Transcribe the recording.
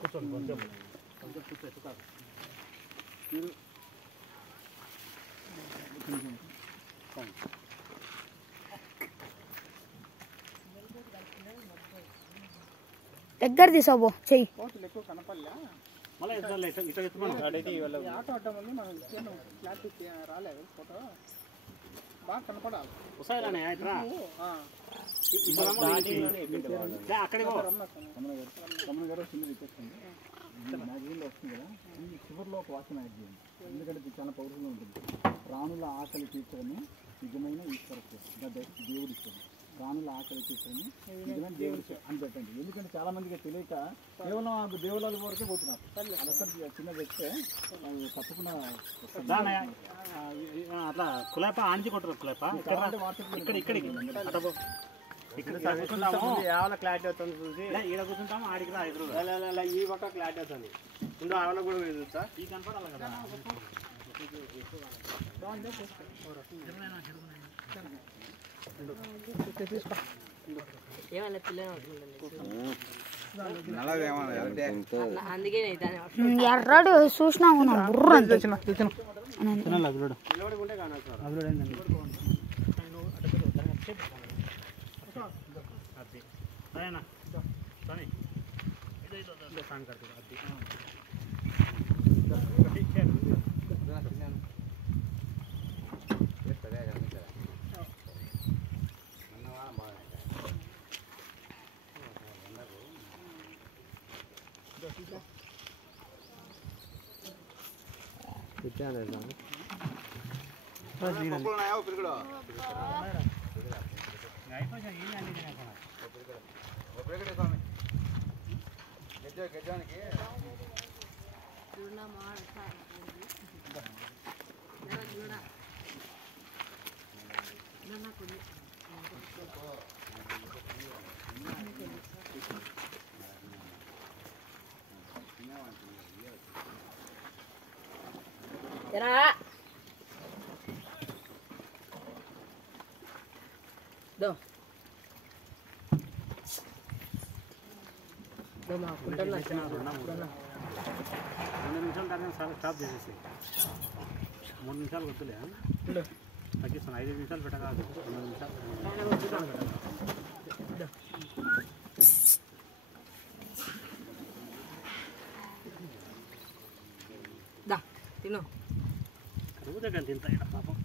కూర్చోండి కొంచెం కూర్చోచ్చు కాదు దగ్గర తీసావు చెయ్యి ఎక్కువ కనపడలే మళ్ళీ ఇట్లా ఎత్తుకోండి ఆటో అడ్డం ఉంది మనం క్లారిటీ రాలేదు ఫోటో బాగా కనపడాలి ఉసాయిలానే ఇట్రా అక్కడికి రమణ గారు చిన్న రిక్వెస్ట్ అండి మ్యాగజైన్లో వస్తుంది కదా ఈ చివరిలో ఒక వాక్యం యాడ్ చేయండి ఎందుకంటే ఇది చాలా పవర్ఫుల్గా ఉంటుంది ప్రాణుల ఆకలి తీర్చడమే నిజమైన ఈశ్వరత్వం దేవుడి ఇస్తుంది ప్రాణుల ఆకలి తీర్చడమే నిజమైన దేవుడి అని పెట్టండి ఎందుకంటే చాలా మందికి తెలియక కేవలం దేవుళ్ళ వరకే పోతున్నారు అదొక్కటి చిన్న చెప్తే తప్పకుండా అట్లా కులాప ఆంచి కొట్టరు కులాప ఇక్కడ ఇక్కడికి ఇక్కడ క్లారిటీ అవుతుంది చూసి ఈడ కూర్చుంటాము ఆడికి రా ఎదురు ఈ పక్క క్లారిటీ అవుతుంది ముందు ఆవిడ కూడా చూస్తా ఈ కనపడాలి కదా ఎర్రడు చూసినాము బుర్ర రెండు నిమిషాలు దాన్ని స్టాప్ చేసేసి 3 నిమిషాలు వద్దులే తగ్గిస్తాను 5 నిమిషాలు పెట్టగాదు 2 నిమిషాలు తిను తింటా పాపం